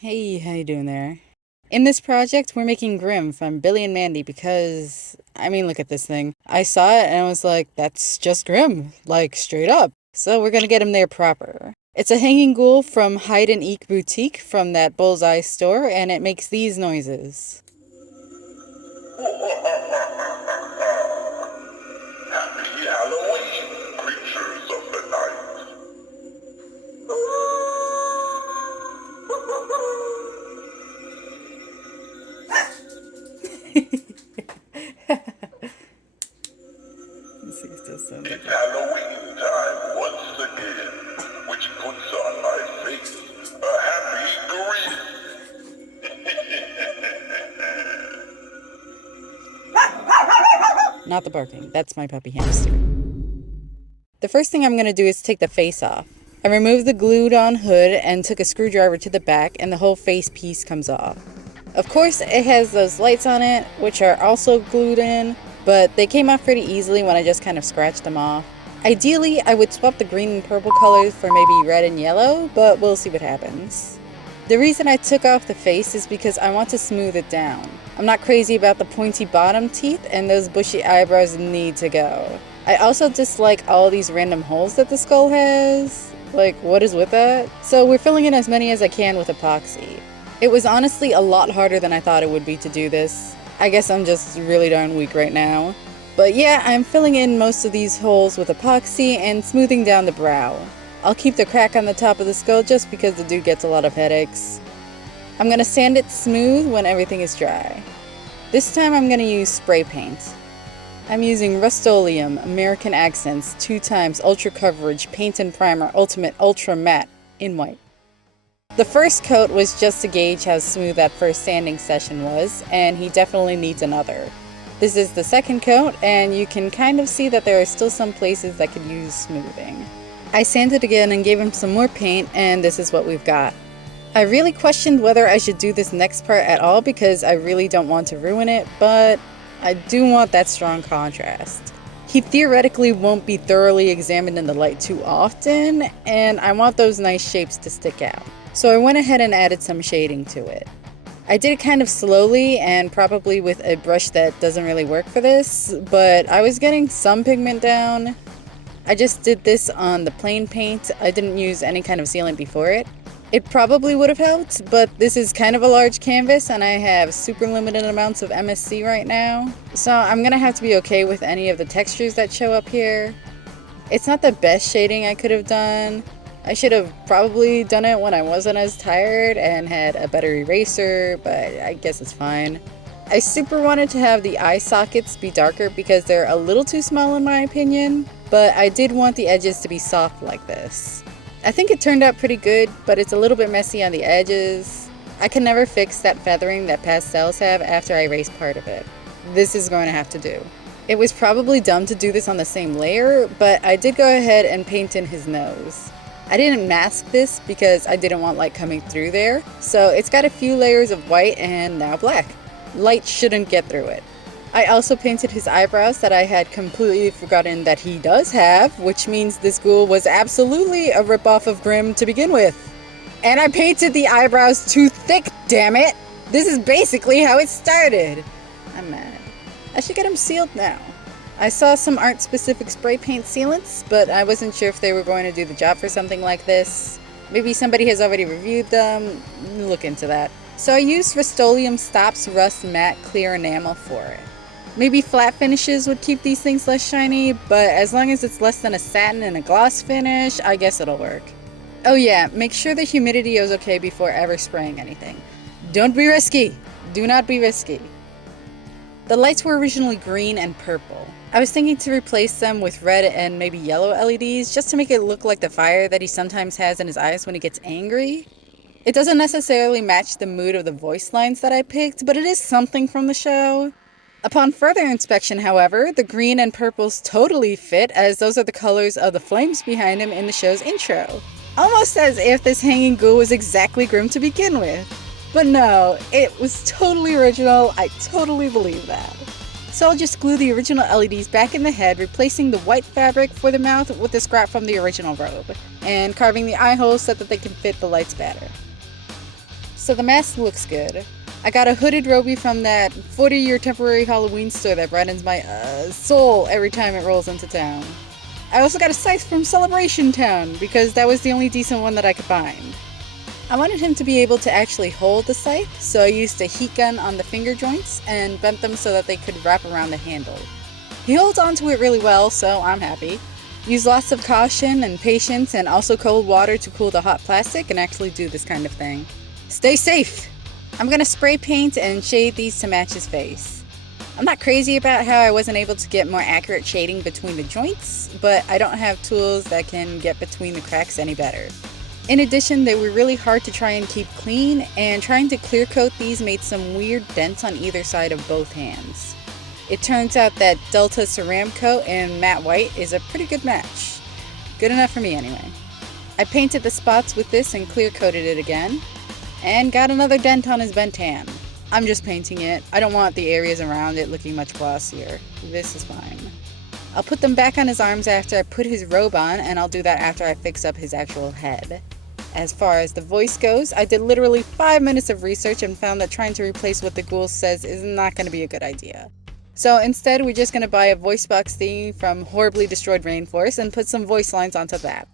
Hey, how you doing there? In this project, we're making Grim from Billy and Mandy because, look at this thing. I saw it and I was like, that's just Grim, like straight up. So we're gonna get him there proper. It's a hanging ghoul from Hide and Eek Boutique from that Bullseye store, and it makes these noises. Happy Halloween, creatures of the night. It's Halloween time once again, which puts on my face a happy grin. Not the barking, that's my puppy hamster. The first thing I'm going to do is take the face off. I removed the glued on hood and took a screwdriver to the back, and the whole face piece comes off. Of course, it has those lights on it, which are also glued in, but they came off pretty easily when I just kind of scratched them off. Ideally, I would swap the green and purple colors for maybe red and yellow, but we'll see what happens. The reason I took off the face is because I want to smooth it down. I'm not crazy about the pointy bottom teeth, and those bushy eyebrows need to go. I also dislike all these random holes that the skull has. Like, what is with that? So we're filling in as many as I can with epoxy. It was honestly a lot harder than I thought it would be to do this. I guess I'm just really darn weak right now. But yeah, I'm filling in most of these holes with epoxy and smoothing down the brow. I'll keep the crack on the top of the skull just because the dude gets a lot of headaches. I'm gonna sand it smooth when everything is dry. This time I'm gonna use spray paint. I'm using Rustoleum American Accents 2x Ultra Coverage Paint and Primer Ultimate Ultra Matte in white. The first coat was just to gauge how smooth that first sanding session was, and he definitely needs another. This is the second coat, and you can kind of see that there are still some places that could use smoothing. I sanded again and gave him some more paint, and this is what we've got. I really questioned whether I should do this next part at all because I really don't want to ruin it, but I do want that strong contrast. He theoretically won't be thoroughly examined in the light too often, and I want those nice shapes to stick out. So I went ahead and added some shading to it. I did it kind of slowly and probably with a brush that doesn't really work for this, but I was getting some pigment down. I just did this on the plain paint. I didn't use any kind of sealant before it. It probably would have helped, but this is kind of a large canvas and I have super limited amounts of MSC right now. So I'm gonna have to be okay with any of the textures that show up here. It's not the best shading I could have done. I should have probably done it when I wasn't as tired and had a better eraser, but I guess it's fine. I super wanted to have the eye sockets be darker because they're a little too small in my opinion, but I did want the edges to be soft like this. I think it turned out pretty good, but it's a little bit messy on the edges. I can never fix that feathering that pastels have after I erase part of it. This is going to have to do. It was probably dumb to do this on the same layer, but I did go ahead and paint in his nose. I didn't mask this because I didn't want light coming through there, so it's got a few layers of white and now black. Light shouldn't get through it. I also painted his eyebrows that I had completely forgotten that he does have, which means this ghoul was absolutely a ripoff of Grim to begin with. And I painted the eyebrows too thick, damn it! This is basically how it started. I'm mad. I should get him sealed now. I saw some art-specific spray paint sealants, but I wasn't sure if they were going to do the job for something like this. Maybe somebody has already reviewed them. Look into that. So I used Rustoleum Stops Rust Matte Clear Enamel for it. Maybe flat finishes would keep these things less shiny, but as long as it's less than a satin and a gloss finish, I guess it'll work. Oh yeah, make sure the humidity is okay before ever spraying anything. Don't be risky! Do not be risky. The lights were originally green and purple. I was thinking to replace them with red and maybe yellow LEDs just to make it look like the fire that he sometimes has in his eyes when he gets angry. It doesn't necessarily match the mood of the voice lines that I picked, but it is something from the show. Upon further inspection, however, the green and purples totally fit as those are the colors of the flames behind him in the show's intro. Almost as if this hanging ghoul was exactly Grim to begin with. But no, it was totally original. I totally believe that. So I'll just glue the original LEDs back in the head, replacing the white fabric for the mouth with the scrap from the original robe, and carving the eye holes so that they can fit the lights better. So the mask looks good. I got a hooded roby from that 40-year temporary Halloween store that brightens my soul every time it rolls into town. I also got a scythe from Celebration Town because that was the only decent one that I could find. I wanted him to be able to actually hold the scythe, so I used a heat gun on the finger joints and bent them so that they could wrap around the handle. He holds onto it really well, so I'm happy. Use lots of caution and patience and also cold water to cool the hot plastic and actually do this kind of thing. Stay safe! I'm gonna spray paint and shade these to match his face. I'm not crazy about how I wasn't able to get more accurate shading between the joints, but I don't have tools that can get between the cracks any better. In addition, they were really hard to try and keep clean, and trying to clear coat these made some weird dents on either side of both hands. It turns out that Delta Ceram Coat and Matte White is a pretty good match. Good enough for me anyway. I painted the spots with this and clear coated it again, and got another dent on his bent hand. I'm just painting it. I don't want the areas around it looking much glossier. This is fine. I'll put them back on his arms after I put his robe on, and I'll do that after I fix up his actual head. As far as the voice goes, I did literally 5 minutes of research and found that trying to replace what the ghoul says is not going to be a good idea. So instead, we're just going to buy a voicebox theme from Horribly Destroyed Rainforest and put some voice lines onto that.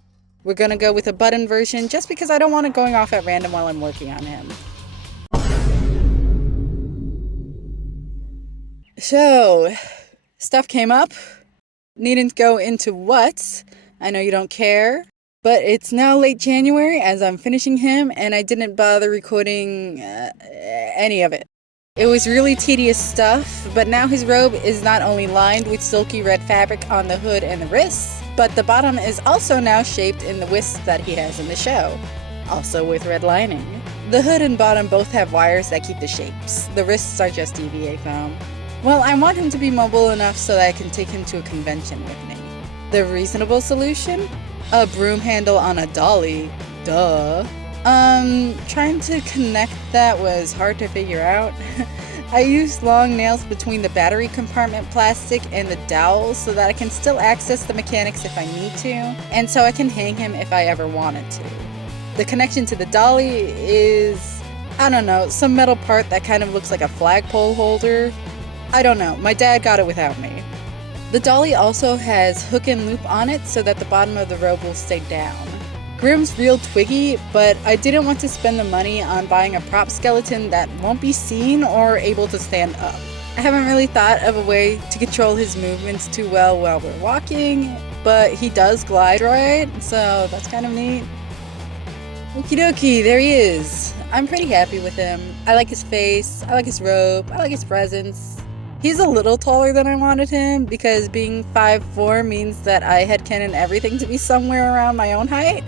We're going to go with a button version just because I don't want it going off at random while I'm working on him. So, stuff came up. Needn't go into what. I know you don't care. But it's now late January as I'm finishing him, and I didn't bother recording any of it. It was really tedious stuff, but now his robe is not only lined with silky red fabric on the hood and the wrists, but the bottom is also now shaped in the wisps that he has in the show, also with red lining. The hood and bottom both have wires that keep the shapes. The wrists are just EVA foam. Well, I want him to be mobile enough so that I can take him to a convention with me. The reasonable solution? A broom handle on a dolly. Duh. Trying to connect that was hard to figure out. I used long nails between the battery compartment plastic and the dowel so that I can still access the mechanics if I need to, and so I can hang him if I ever wanted to. The connection to the dolly is, I don't know, some metal part that kind of looks like a flagpole holder. I don't know, my dad got it without me. The dolly also has hook and loop on it so that the bottom of the robe will stay down. Grimm's real twiggy, but I didn't want to spend the money on buying a prop skeleton that won't be seen or able to stand up. I haven't really thought of a way to control his movements too well while we're walking, but he does glide right, so that's kind of neat. Okie dokie, there he is. I'm pretty happy with him. I like his face, I like his robe, I like his presence. He's a little taller than I wanted him because being 5'4" means that I headcanon everything to be somewhere around my own height.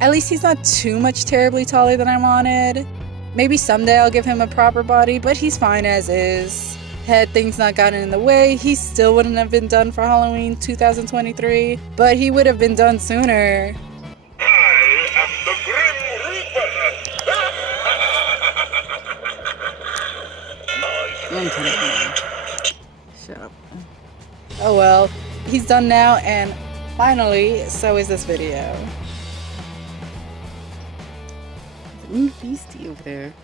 At least he's not too much terribly taller than I wanted. Maybe someday I'll give him a proper body, but he's fine as is. Had things not gotten in the way, he still wouldn't have been done for Halloween 2023, but he would have been done sooner. I am the Grim Reaper. Shut up. Oh well, he's done now, and finally, so is this video. Ooh, beastie over there.